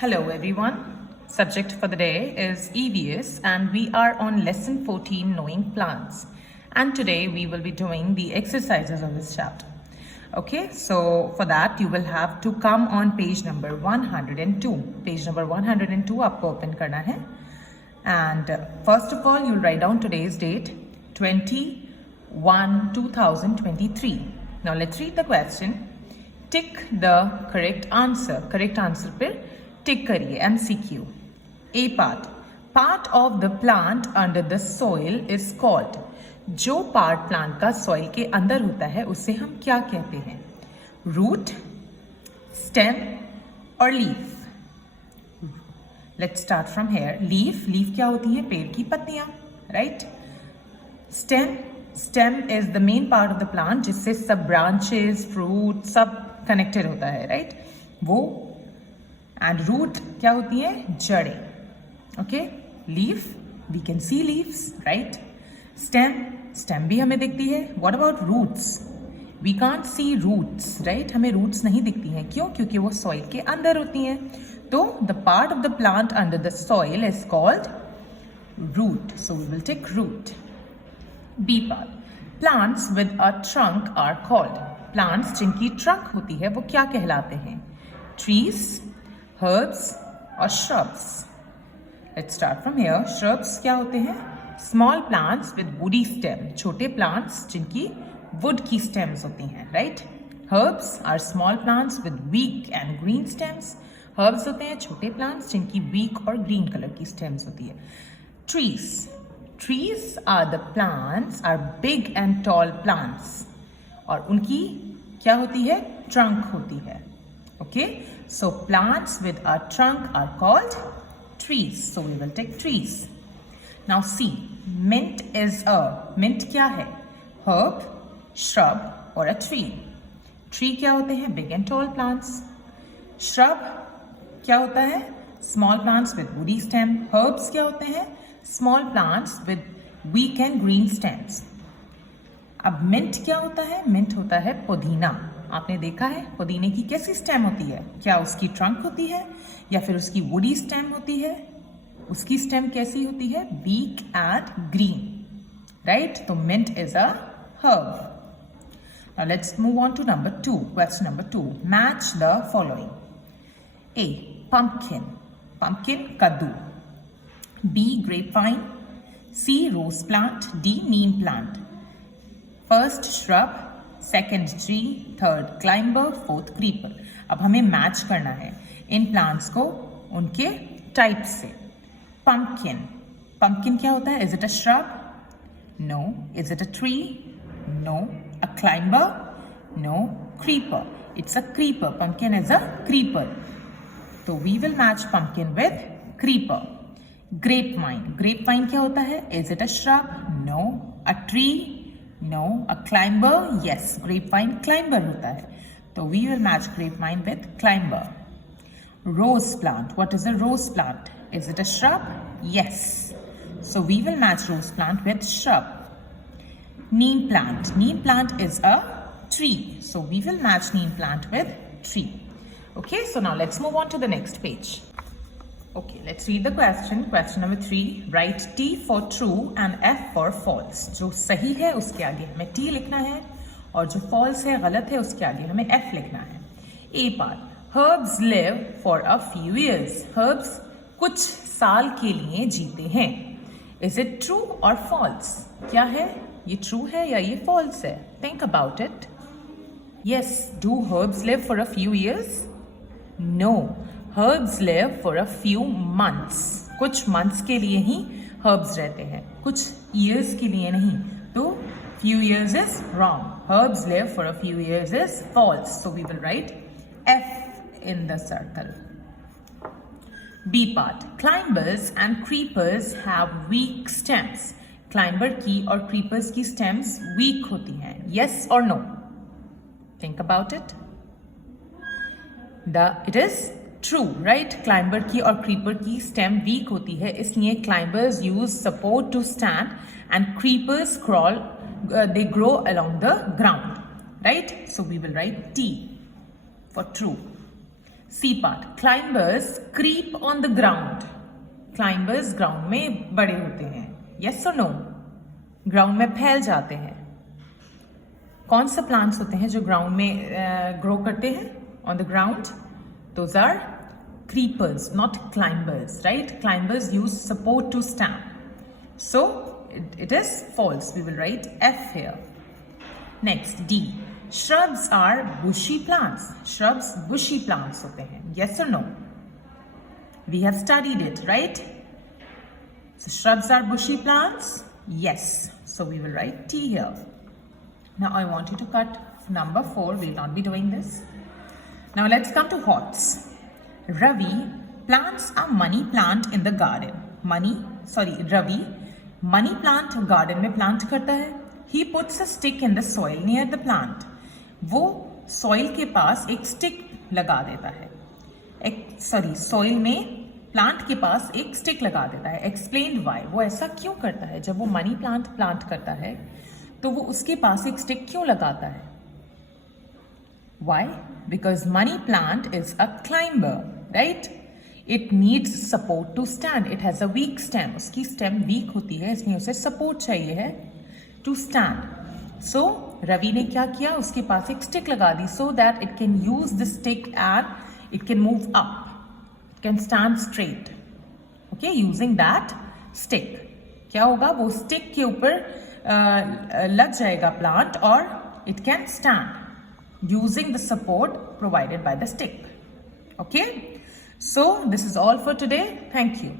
Hello everyone. Subject for the day is EVS and we are on lesson 14 knowing plants. And today we will be doing the exercises of this chapter. Okay, so for that you will have to come on page number 102. Page number 102 आपको open करना है. And first of all you'll write down today's date 21/2023. Now let's read the question. Tick the correct answer. Correct answer पर टिक करिए. MCQ. A part of the plant under the soil is called. जो part plant का soil के अंदर होता है उसे हम क्या कहते हैं? रूट, स्टेम और leaf. Let's start from here. Leaf क्या होती है? पेड़ की पत्तियां, right? Stem is the main part of the plant जिससे सब ब्रांचेस, फ्रूट सब कनेक्टेड होता है, राइट? वो. एंड रूट क्या होती है? जड़ें. Okay. Leaf, we can see leaves, right? Stem भी हमें दिखती है. What about roots? We can't see roots, right? हमें रूट्स नहीं दिखती हैं. क्यों? क्योंकि वो सॉइल के अंदर होती हैं. तो the part of the plant under the soil is called root. So we will take root. B part. Plants with a trunk are called. Plants जिनकी ट्रंक होती है वो क्या कहलाते हैं? ट्रीज, herbs और shrubs. Let's start from here. Shrubs क्या होते हैं? Small plants with woody stem. छोटे plants जिनकी wood की stems होती हैं, right? Herbs are small plants with weak and green stems. Herbs होते हैं छोटे plants जिनकी weak और green color की stems होती है. Trees are the plants, are big and tall plants. और उनकी क्या होती है? Trunk होती है. Okay, so plants with a trunk are called trees. So we will take trees. Now C. Mint क्या है? Herb, shrub or a tree. Tree क्या होते हैं? Big and tall plants. Shrub क्या होता है? Small plants with woody stem. Herbs क्या होते हैं? Small plants with weak and green stems. अब mint क्या होता है? Mint होता है पुदीना. आपने देखा है पुदीने की कैसी स्टेम होती है? क्या उसकी ट्रंक होती है या फिर उसकी वुडी स्टेम होती है? उसकी स्टेम कैसी होती है? Weak and green, right? तो mint is a herb. Now let's move on to number 2. Question number 2. Match the following. A. Pumpkin कद्दू. B. Grapevine. C. Rose plant. D. Neem plant. First shrub, second tree, third climber, fourth creeper. अब हमें match करना है in plants को उनके type से. Pumpkin क्या होता है? Is it a shrub? No. Is it a tree? No. A climber? No. Creeper? It's a creeper. Pumpkin is a creeper. तो we will match pumpkin with creeper. Grapevine क्या होता है? Is it a shrub? No. A tree? No. A climber? Yes. Grapevine climber होता है. तो we will match grapevine with climber. Rose plant. What is a rose plant? Is it a shrub? Yes. So we will match rose plant with shrub. Neem plant. Neem plant is a tree. So we will match neem plant with tree. Okay. So now let's move on to the next page. Okay, let's read the question. Question number 3. Write T for true and F for false. जो सही है उसके आगे हमें T लिखना है और जो false है, गलत है, उसके आगे हमें F लिखना है. A part. Herbs live for a few years. Herbs कुछ साल के लिए जीते हैं. Is it true or false? क्या है? ये true है या ये false है? Think about it. Yes. Do herbs live for a few years? No. Herbs live for a few months. कुछ months के लिए ही herbs रहते हैं, कुछ years के लिए नहीं. तो few years is wrong. Herbs live for a few years is false. So we will write F in the circle. B part. Climbers and creepers have weak stems. Climber की और creepers की stems weak होती हैं. Yes or no? Think about it. It is true, right? Climber की और creeper की stem weak होती है, इसलिए climbers use support to stand and creepers crawl, they grow along the ground, right? So we will write T for true. C part, climbers creep on the ground. Climbers ground में बड़े होते हैं. Yes और no? Ground में फैल जाते हैं. कौन सा प्लांट्स होते हैं जो ग्राउंड में ग्रो करते हैं on the ground? Those are creepers, not climbers, right? Climbers use support to stand. So it is false. We will write F here. Next, D. Shrubs are bushy plants. Shrubs bushy plants होते हैं. Yes or no? We have studied it, right? So shrubs are bushy plants. Yes. So we will write T here. Now I want you to cut number 4. We will not be doing this. Now let's come to hots. Ravi plants a money plant in the garden. Ravi money plant garden में plant करता है. He puts a stick in the soil near the plant. वो soil के पास एक stick लगा देता है. soil में plant के पास एक stick लगा देता है. Explain why. वो ऐसा क्यों करता है? जब वो money plant करता है तो वो उसके पास एक stick क्यों लगाता है? Why? Because money plant is a climber, right? It needs support to stand. It has a weak stem. उसकी stem weak होती है, इसलिए उसे support चाहिए है to stand. So रवि ने क्या किया? उसके पास एक stick लगा दी so that it can use the stick and it can move up. It can stand straight. Okay, using that stick. क्या होगा? वो stick के ऊपर लग जाएगा plant और it can stand using the support provided by the stick. Okay, so this is all for today. Thank you.